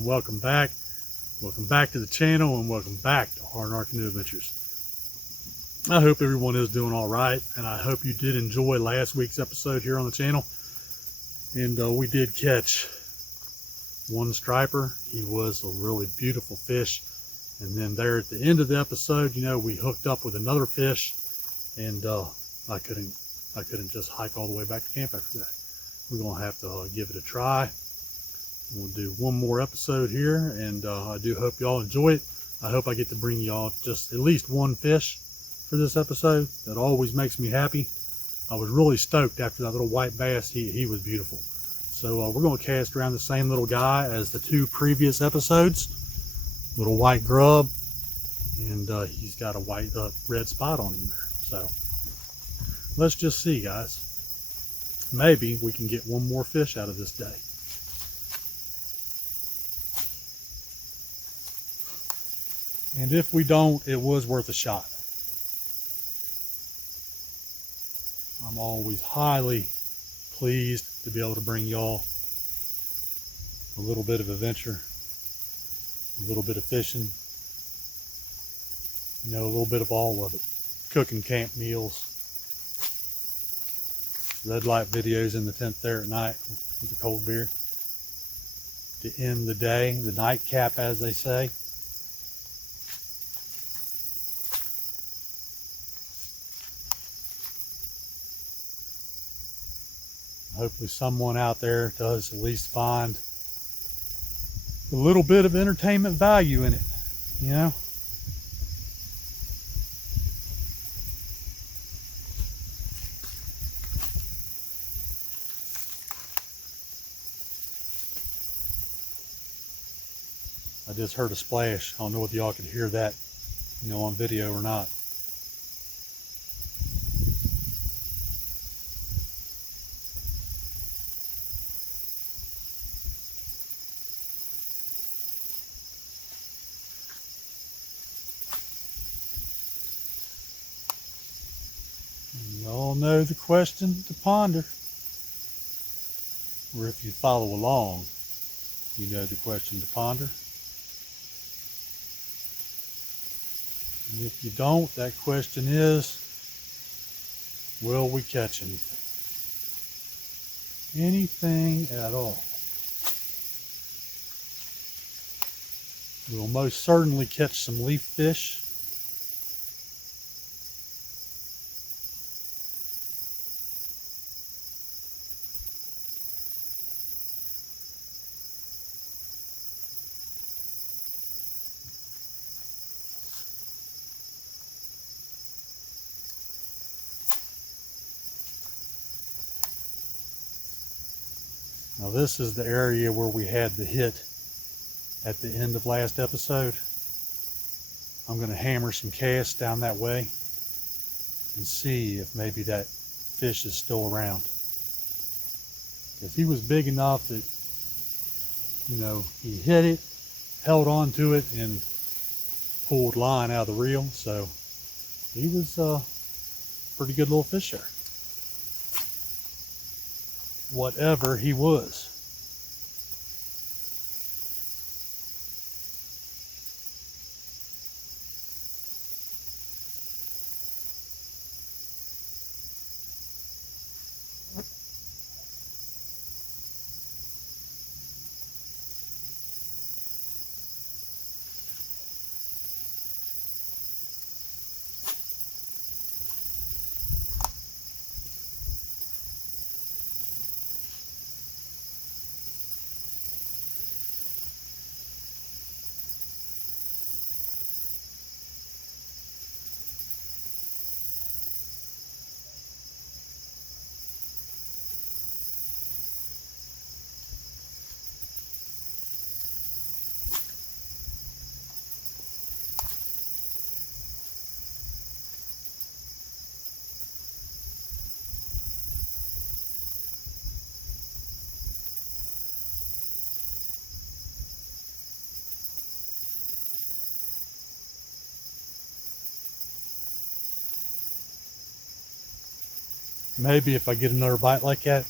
everyone, welcome back. Welcome back to the channel and welcome back to R&R Canoe Adventures. I hope everyone is doing all right, and I hope you did enjoy last week's episode here on the channel. And we did catch one striper. He was a really beautiful fish. And then there at the end of the episode, you know, we hooked up with another fish, and I couldn't just hike all the way back to camp after that. We're gonna have to give it a try. We'll do one more episode here, and I do hope y'all enjoy it. I hope I get to bring y'all just at least one fish for this episode. That always makes me happy. I was really stoked after that little white bass. He was beautiful. So we're going to cast around the same little guy as the two previous episodes. Little white grub, and he's got a white red spot on him there. So let's just see, guys. Maybe we can get one more fish out of this day. And if we don't, it was worth a shot. I'm always highly pleased to be able to bring y'all a little bit of adventure, a little bit of fishing, you know, a little bit of all of it. Cooking camp meals, red light videos in the tent there at night with a cold beer. To end the day, the nightcap, as they say. Hopefully someone out there does at least find a little bit of entertainment value in it, you know? I just heard a splash. I don't know if y'all could hear that, you know, on video or not. Y'all know the question to ponder, or if you follow along, you know the question to ponder. And if you don't, that question is, will we catch anything? Anything at all? We'll most certainly catch some leaf fish. Now this is the area where we had the hit at the end of last episode. I'm going to hammer some casts down that way and see if maybe that fish is still around. Because he was big enough that, you know, he hit it, held on to it, and pulled line out of the reel. So he was a pretty good little fish there. Whatever he was. Maybe if I get another bite like that,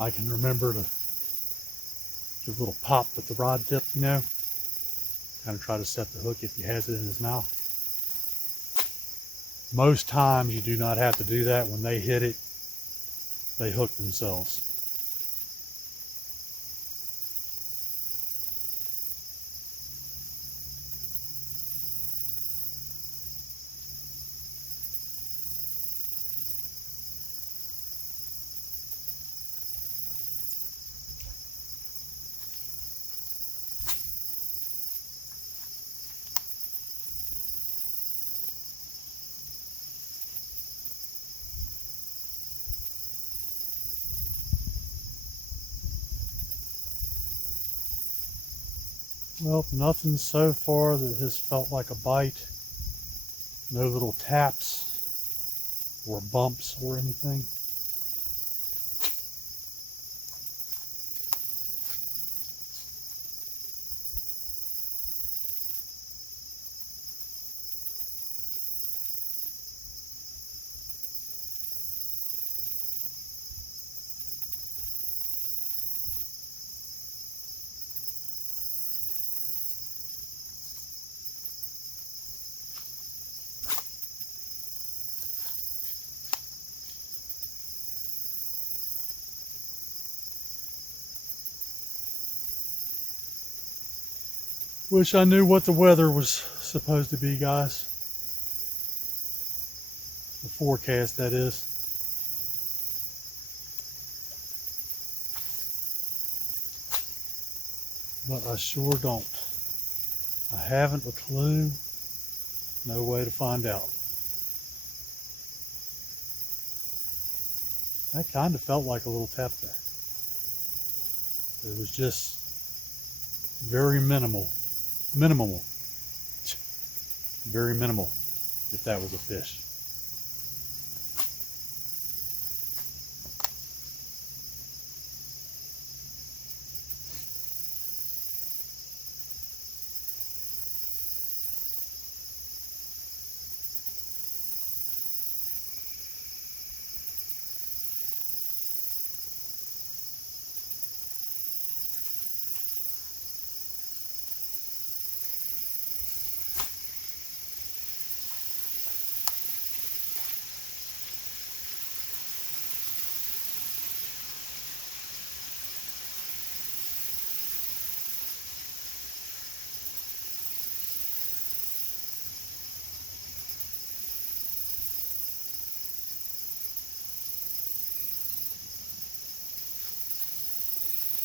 I can remember to Give a little pop with the rod tip, you know. Kind of try to set the hook if he has it in his mouth. Most times you do not have to do that. When they hit it, they hook themselves. Well, nothing so far that has felt like a bite. No little taps or bumps or anything. Wish I knew what the weather was supposed to be, guys. The forecast, that is. But I sure don't. I haven't a clue. No way to find out. That kind of felt like a little tap there. It was just very minimal. Very minimal, if that was a fish.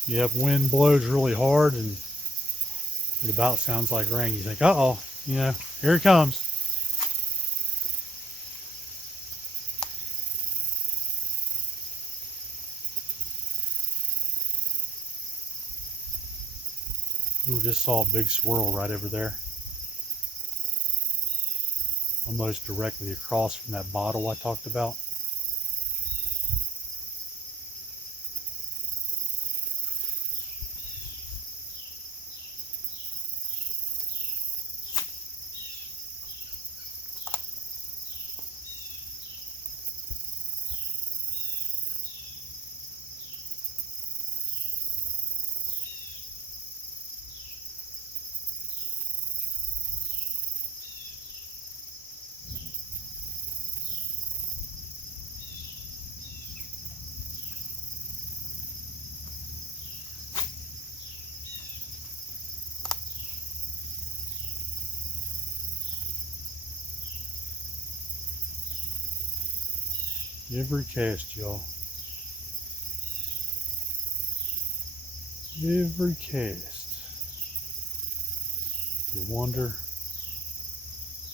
You have wind blows really hard and it about sounds like rain. You think, uh-oh, you know, here it comes. Ooh, just saw a big swirl right over there. Almost directly across from that bottle I talked about. Every cast, y'all. Every cast. You wonder,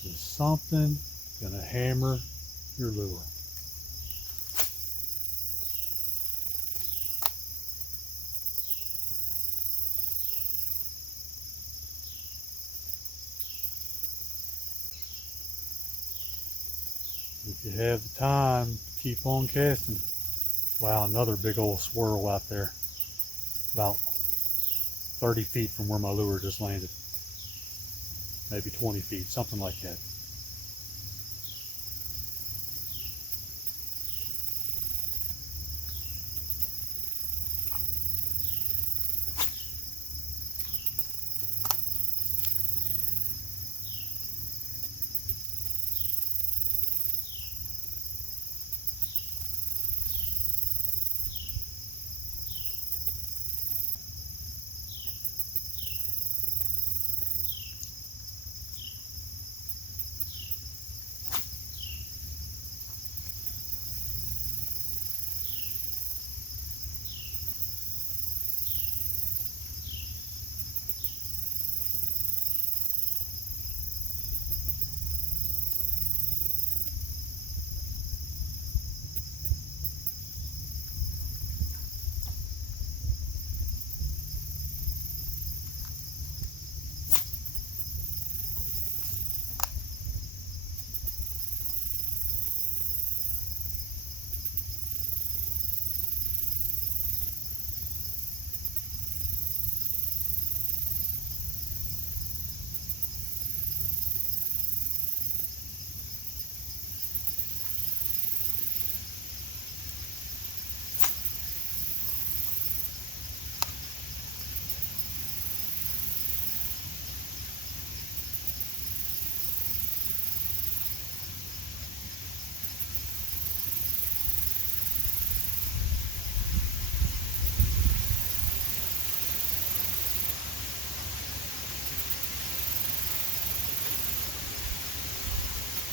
is something gonna hammer your lure? If you have the time, keep on casting. Wow, another big old swirl out there. About 30 feet from where my lure just landed. Maybe 20 feet, something like that.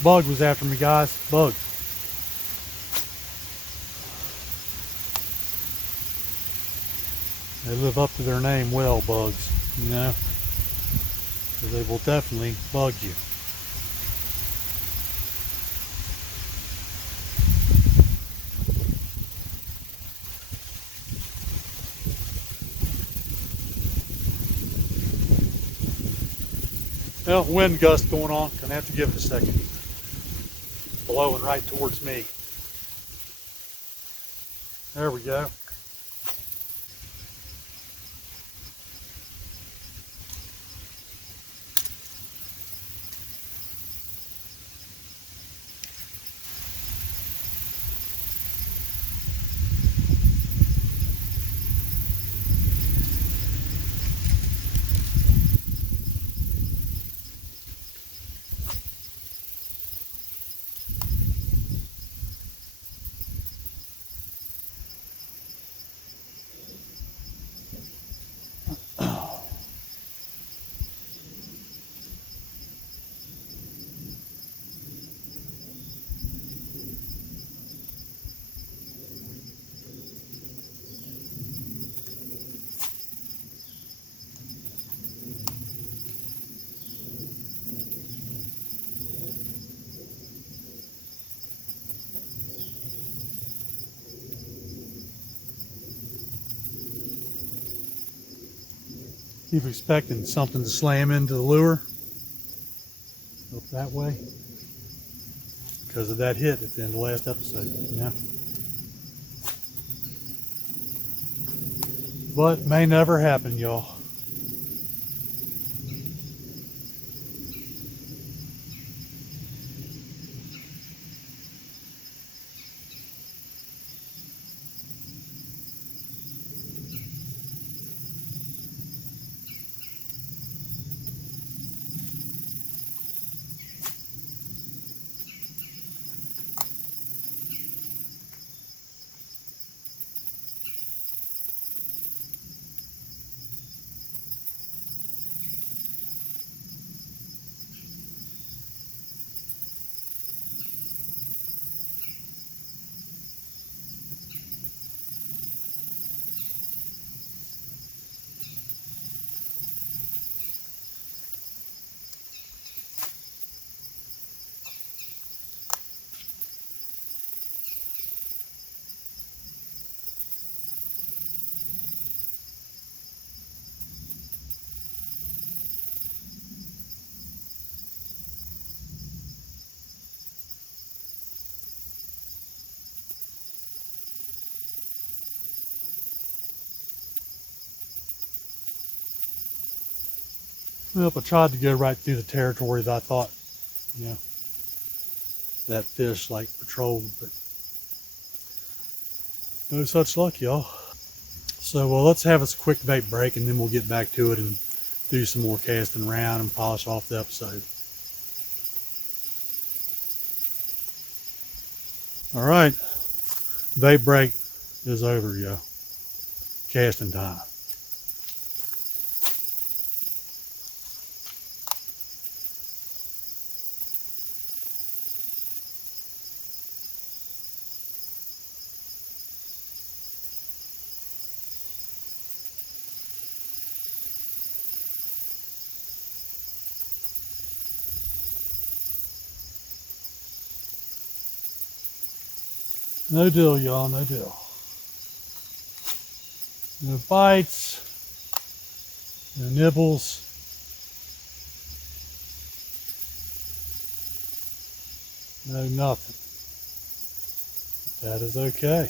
Bug was after me, guys. Bug. They live up to their name well, bugs, you know, because they will definitely bug you. Well, wind gust going on. Gonna have to give it a second. Blowing right towards me. There we go. Keep expecting something to slam into the lure up that way because of that hit at the end of the last episode, you know. But may never happen, y'all. Well, I tried to go right through the territory that I thought, you know, that fish like patrolled, but no such luck, y'all. So, well, let's have us a quick bait break and then we'll get back to it and do some more casting around and polish off the episode. All right, bait break is over, yo. Casting time. No deal, y'all, no deal. No bites, no nibbles. No nothing. That is okay.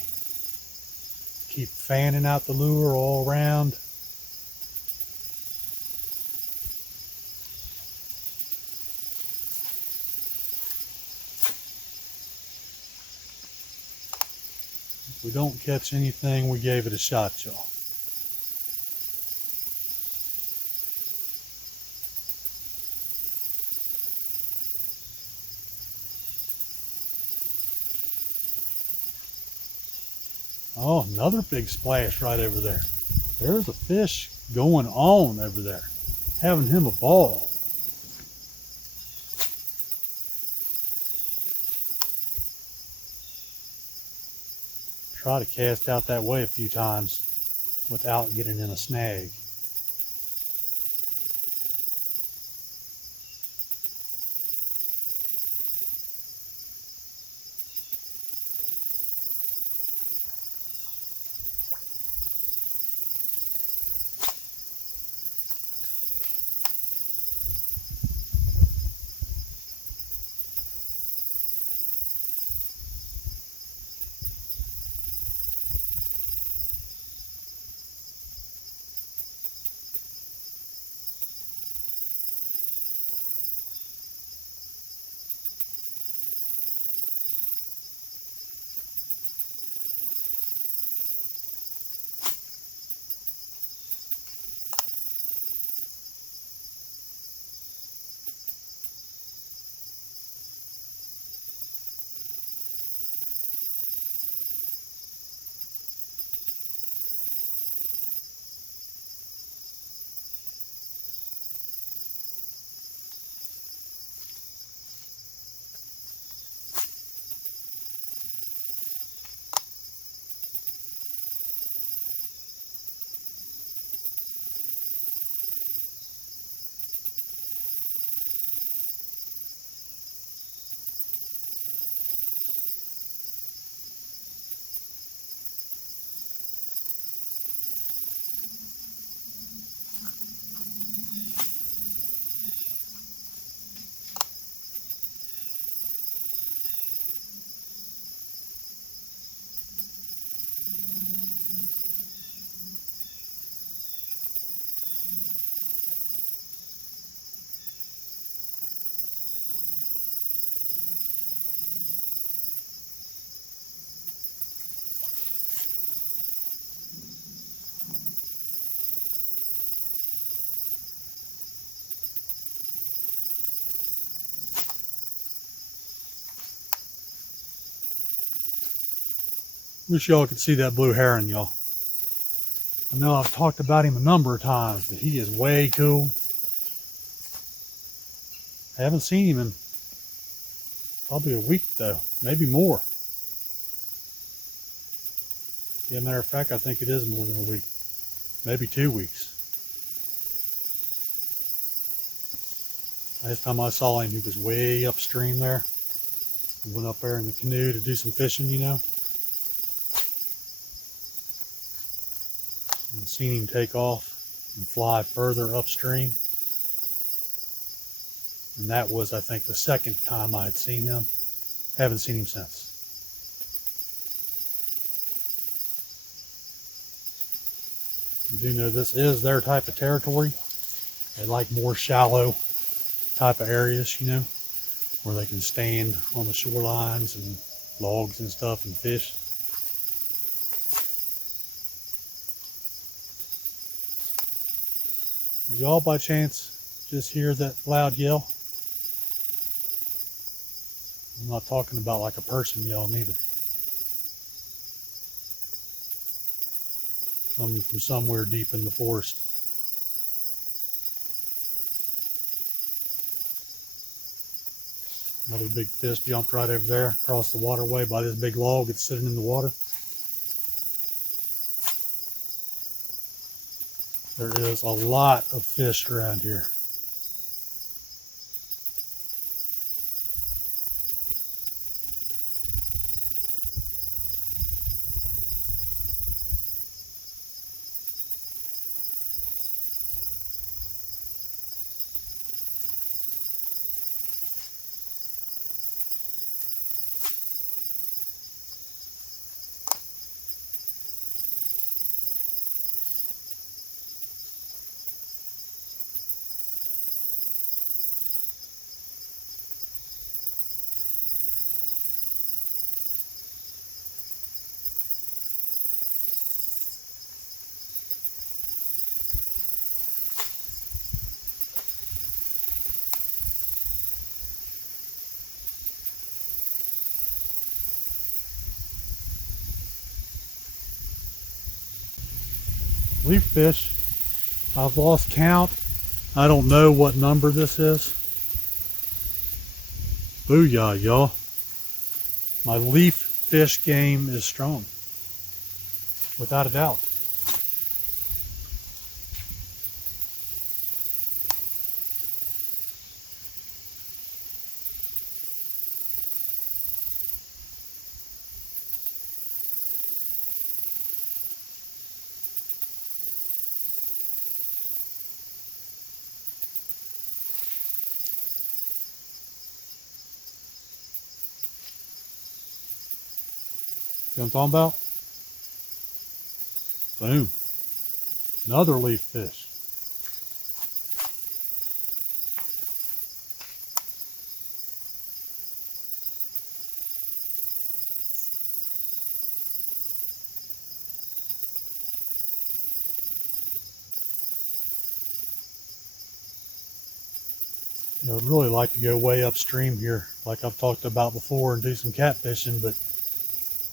Keep fanning out the lure all around. If we don't catch anything, we gave it a shot, y'all. Oh, another big splash right over there. There's a fish going on over there, having him a ball. try to cast out that way a few times without getting in a snag. Wish y'all could see that blue heron, y'all. I know I've talked about him a number of times, but he is way cool. I haven't seen him in probably a week though, maybe more. Yeah, matter of fact, I think it is more than a week, maybe 2 weeks. Last time I saw him, he was way upstream there. We went up there in the canoe to do some fishing, you know. And seen him take off and fly further upstream. And that was, I think, the second time I had seen him. Haven't seen him since. I do know this is their type of territory. They like more shallow type of areas, you know, where they can stand on the shorelines and logs and stuff and fish. Did y'all by chance just hear that loud yell? I'm not talking about like a person yell neither. Coming from somewhere deep in the forest. Another big fish jumped right over there across the waterway by this big log that's sitting in the water. There is a lot of fish around here. Leaf fish. I've lost count. I don't know what number this is. Booyah, y'all. My leaf fish game is strong. without a doubt. You know what I'm talking about? Boom. Another leaf fish. You know, I'd really like to go way upstream here, like I've talked about before, and do some catfishing, but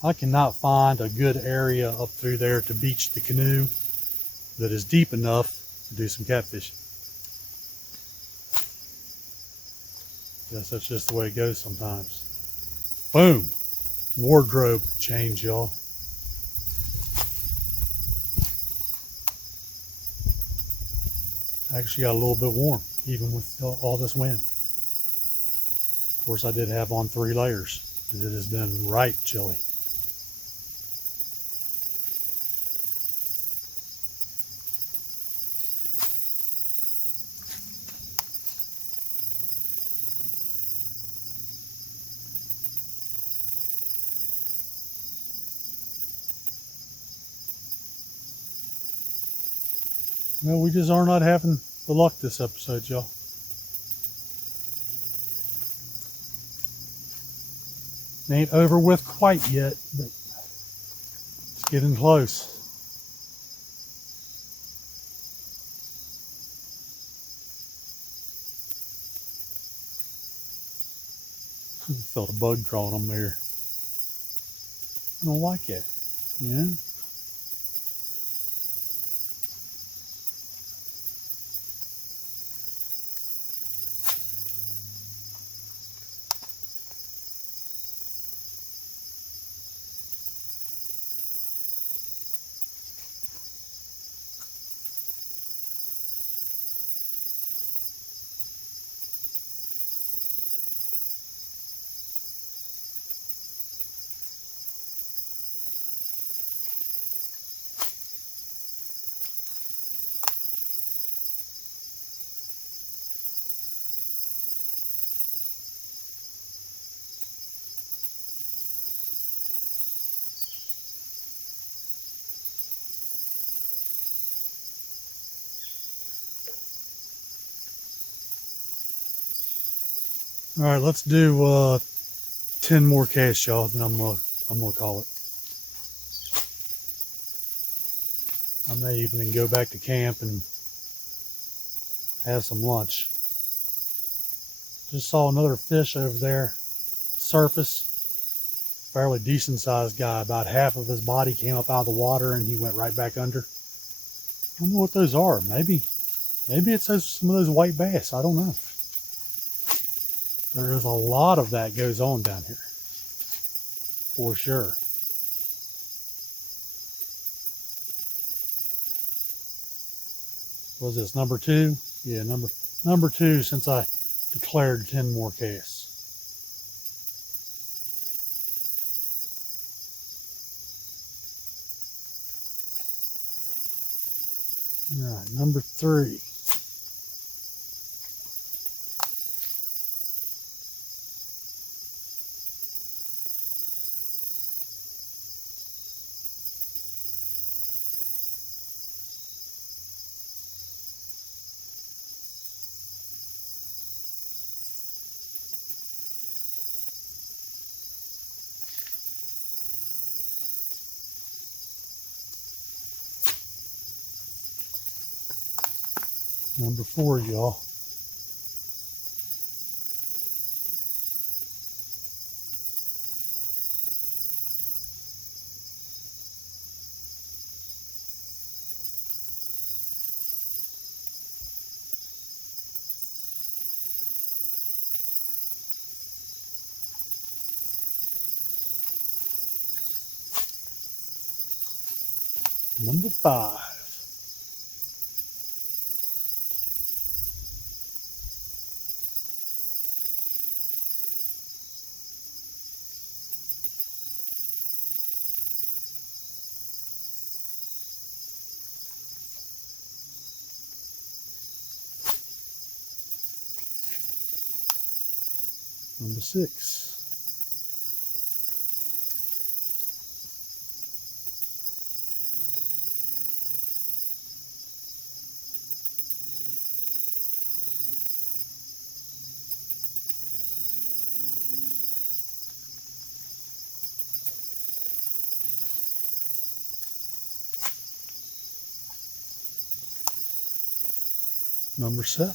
I cannot find a good area up through there to beach the canoe that is deep enough to do some catfishing. Guess that's just the way it goes sometimes. Boom. Wardrobe change, y'all. Actually got a little bit warm, even with all this wind. Of course, I did have on 3 layers, because it has been right chilly. Well, we just are not having the luck this episode, y'all. It ain't over with quite yet, but it's getting close. Felt a bug crawling on there. I don't like it, you know? All right, let's do 10 more casts, y'all. Then I'm gonna call it. I may even go back to camp and have some lunch. Just saw another fish over there surface. Fairly decent sized guy. About half of his body came up out of the water and he went right back under. I don't know what those are. Maybe it's some of those white bass. I don't know. There is a lot of that goes on down here, for sure. Was this number 2? Yeah, number 2 since I declared 10 more casts. All right, number 3. Number 4, y'all. Number 5. Number 6. Number 7.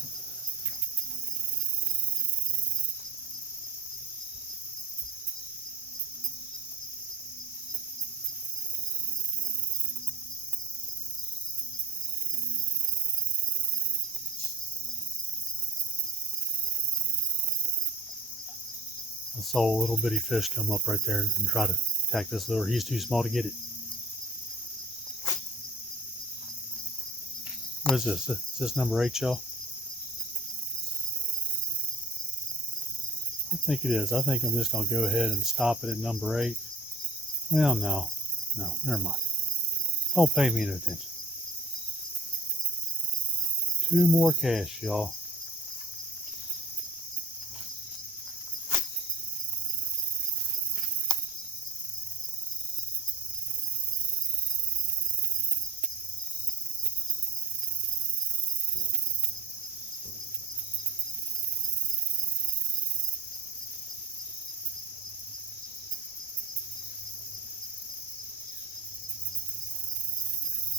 I saw a little bitty fish come up right there and try to attack this lure. He's too small to get it. What is this? Is this number 8, y'all? I think it is. I think I'm just going to go ahead and stop it at number 8. Well, no. No, never mind. Don't pay me no attention. 2 more casts, y'all.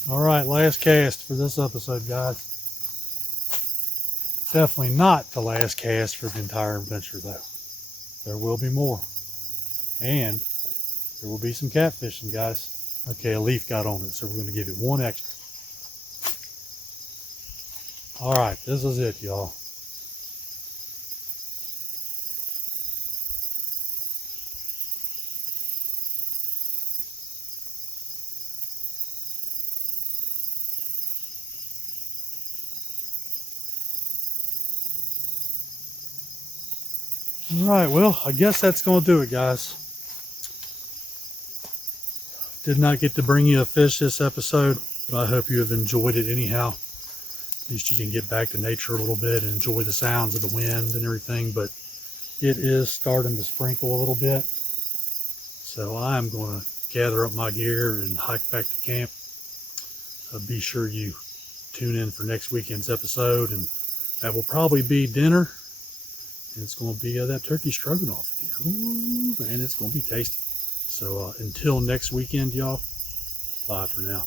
All right, last cast for this episode, guys. Definitely not the last cast for the entire adventure, though. There will be more. And there will be some catfishing, guys. Okay, a leaf got on it, so we're going to give it 1 extra. All right, this is it, y'all. All right, well, I guess that's going to do it, guys. Did not get to bring you a fish this episode, but I hope you have enjoyed it anyhow. At least you can get back to nature a little bit and enjoy the sounds of the wind and everything, but it is starting to sprinkle a little bit. So I'm going to gather up my gear and hike back to camp. Be sure you tune in for next weekend's episode, and that will probably be dinner. And it's going to be that turkey stroganoff again. Ooh, man, it's going to be tasty. So until next weekend, y'all, bye for now.